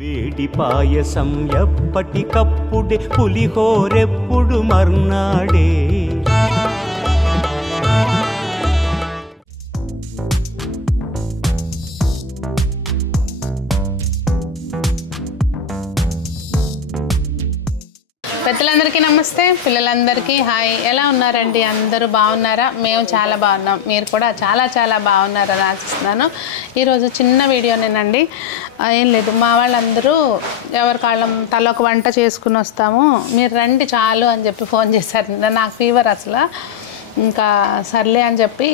వేడి పాయసం ఎప్పటికప్పుడే పులిహోరెప్పుడు మర్నాడే పెద్దలందరికీ నమస్తే, పిల్లలందరికీ హాయ్. ఎలా ఉన్నారండి? అందరూ బాగున్నారా? మేము చాలా బాగున్నాం, మీరు కూడా చాలా బాగున్నారని ఆశిస్తున్నాను. ఈరోజు చిన్న వీడియోనేనండి, ఏం లేదు, మా వాళ్ళందరూ ఎవరి కాళ్ళం తల ఒక వంట చేసుకుని వస్తాము, మీరు రండి చాలు అని చెప్పి ఫోన్ చేశారు. నాకు ఫీవర్ అసలు, ఇంకా సర్లే అని చెప్పి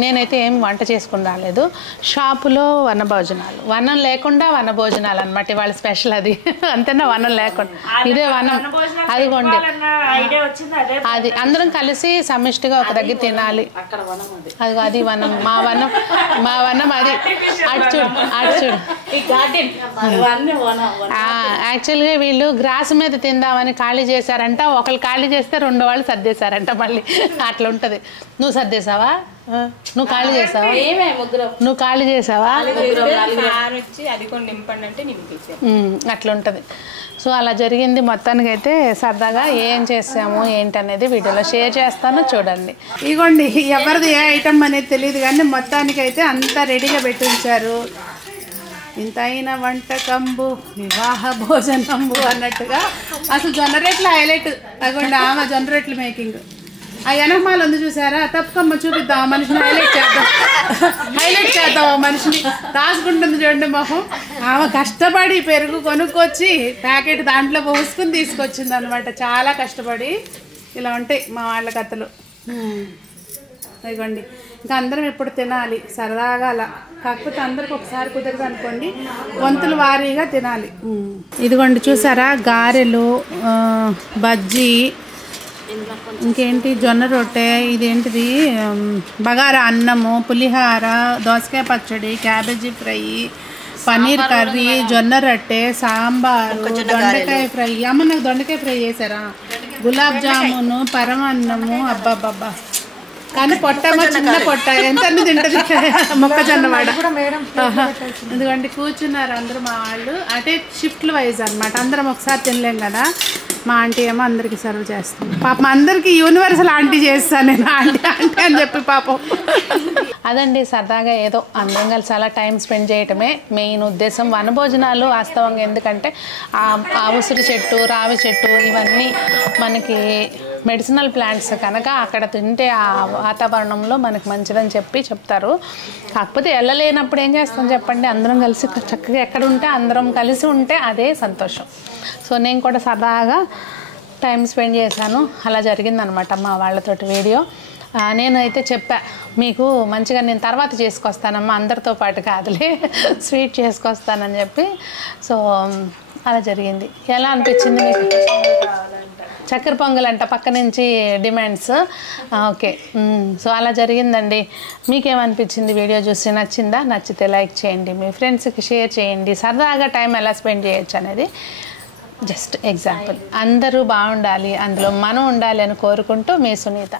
నేనైతే ఏం వంట చేసుకుని రాలేదు. షాపులో వనభోజనాలు, వనం లేకుండా వనభోజనాలు అనమాట. ఇవాళ స్పెషల్ అది, అంతేనా? వనం లేకుండా ఇదే వనం, అదిగోండి అది అందరం కలిసి సమిష్టిగా ఒక దగ్గర తినాలి. అదిగో అది వనం, మా వనం అది. అటు చూడు యాక్చువల్గా వీళ్ళు గ్రాస్ మీద తిందామని ఖాళీ చేశారంట. ఒకళ్ళు ఖాళీ చేస్తే రెండు వాళ్ళు సర్దేశారంట. మళ్ళీ అట్లా ఉంటుంది. నువ్వు సర్దేశావా? నువ్వు ఖాళీ చేసావా? నువ్వు ఖాళీ చేసావా? అట్లా ఉంటుంది. సో అలా జరిగింది. మొత్తానికైతే సరదాగా ఏం చేసాము ఏంటనేది వీడియోలో షేర్ చేస్తాను, చూడండి. ఇగోండి, ఎవరిది ఏ ఐటమ్ అనేది తెలియదు కానీ మొత్తానికైతే అంతా రెడీగా పెట్టి ఉంచారు. ఇంతైన వంటకంబు వివాహ భోజనంబు అన్నట్టుగా. అసలు జొన్న రెట్లు హైలైట్. అగోండి ఆమె జొన్న రెట్లు మేకింగ్. ఆ వెనకమాల ఉంది చూసారా? తప్పకమ్మ చూపిద్దాం, మనిషిని హైలైట్ చేద్దాం. మనిషిని రాసుకుంటుంది చూడండి మొహం. ఆమె కష్టపడి పెరుగు కొనుక్కొచ్చి ప్యాకెట్ దాంట్లో పోసుకుని తీసుకొచ్చింది అనమాట. చాలా కష్టపడి. ఇలా ఉంటాయి మా వాళ్ళ కథలు. ఇదిగోండి, ఇంకా అందరం ఎప్పుడు తినాలి సరదాగా అలా. కాకపోతే అందరికి ఒకసారి కుదరదు అనుకోండి, వంతుల వారీగా తినాలి. ఇదిగోండి చూసారా, గారెలు, బజ్జీ, ఇంకేంటి జొన్న రొట్టె, ఇదేంటిది బగారా అన్నము, పులిహార, దోసకాయ పచ్చడి, క్యాబేజీ ఫ్రై, పన్నీర్ కర్రీ, జొన్న రొట్టె, సాంబారు, దొండకాయ ఫ్రై. అమ్మ నాకు దొండకాయ ఫ్రై చేశారా? గులాబ్ జామును, పరమాన్నము. అబ్బాబ్బా, కానీ పొట్టమో చిన్న పొట్ట, ఎంత తింటుంది మొక్కజొన్న వాడ. ఎందుకంటే కూర్చున్నారు అందరూ మా వాళ్ళు. అంటే షిఫ్ట్లు వైజ్ అనమాట, అందరం ఒకసారి తినలేం కదా. మా ఆంటీ ఏమో అందరికి సర్వ్ చేస్తుంది. పాపం అందరికి యూనివర్సల్ ఆంటీ చేస్తాను నేను, ఆంటీ అని చెప్పి పాపం. అదండి, సరదాగా ఏదో అందరం కలిసి అలా టైం స్పెండ్ చేయటమే మెయిన్ ఉద్దేశం. వనభోజనాలు వాస్తవంగా ఎందుకంటే ఆ ఉసిరి చెట్టు, రావి చెట్టు ఇవన్నీ మనకి మెడిసినల్ ప్లాంట్స్ కనుక అక్కడ తింటే ఆ వాతావరణంలో మనకి మంచిదని చెప్తారు. కాకపోతే వెళ్ళలేనప్పుడు ఏం చేస్తాం చెప్పండి? అందరం కలిసి చక్కగా ఎక్కడ ఉంటే అందరం కలిసి ఉంటే అదే సంతోషం. సో నేను కూడా సరదాగా టైం స్పెండ్ చేశాను. అలా జరిగిందనమాట మా వాళ్ళతోటి వీడియో. నేనైతే చెప్పా, మీకు మంచిగా నేను తర్వాత చేసుకొస్తానమ్మా, అందరితో పాటు కాదులే, స్వీట్ చేసుకొస్తానని చెప్పి. సో అలా జరిగింది. ఎలా అనిపించింది మీకు? చక్కెర పొంగల్ అంట పక్క నుంచి డిమాండ్స్. ఓకే, సో అలా జరిగిందండి. మీకేమనిపించింది? వీడియో చూసి నచ్చిందా? నచ్చితే లైక్ చేయండి, మీ ఫ్రెండ్స్కి షేర్ చేయండి. సరదాగా టైం ఎలా స్పెండ్ చేయొచ్చు అనేది జస్ట్ ఎగ్జాంపుల్. అందరూ బాగుండాలి, అందులో మనం ఉండాలి అని కోరుకుంటూ మీ సునీత.